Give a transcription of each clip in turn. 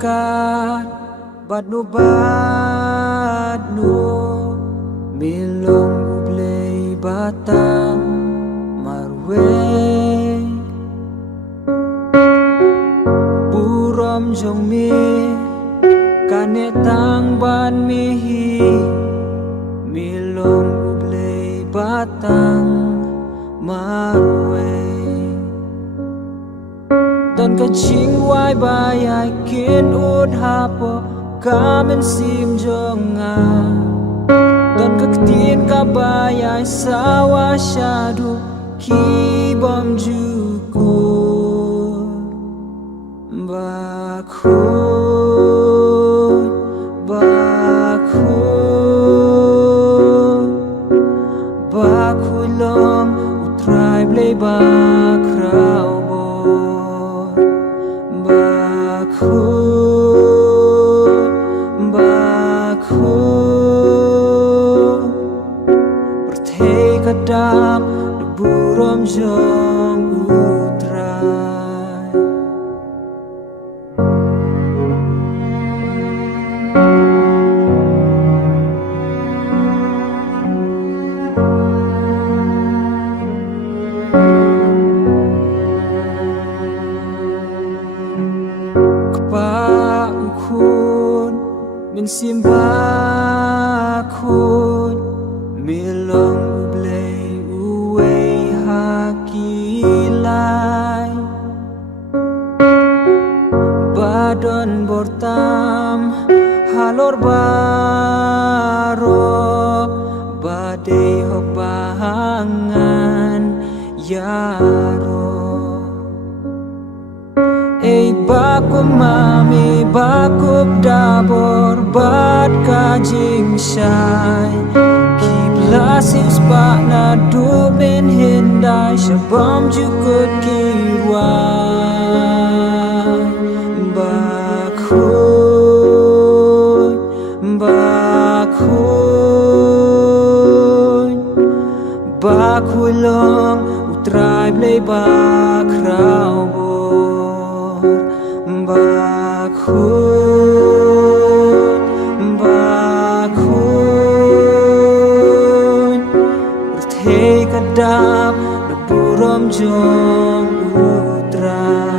kat badnu milong ublay batang marwe buram jong mi kanetang ban mihi milong ublay batang marwe Don ka ching wai bai ai kin ut hapo kamen sim jonga Don ka tin ka bai ai sawa shadu ki bom juko bakulong utrai blay bakrao Bertei kadam deburom jong utrai Min simbakun milong ublay uway hakilay badon bortam halor baro badai hopangan yaro baku mami baku dabor bat kajing syai kiblasis pak na dubin hindai syabam jukut kirwai bakulong utrai blay bakrao bakun bertei kadam deburom jong utrai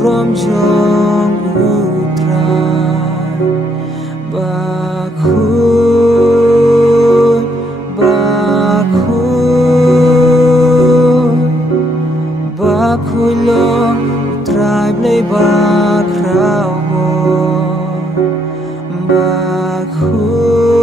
rom jong utra bakhuy bakhuy bakhuy long trai play bakrao bo bakhuy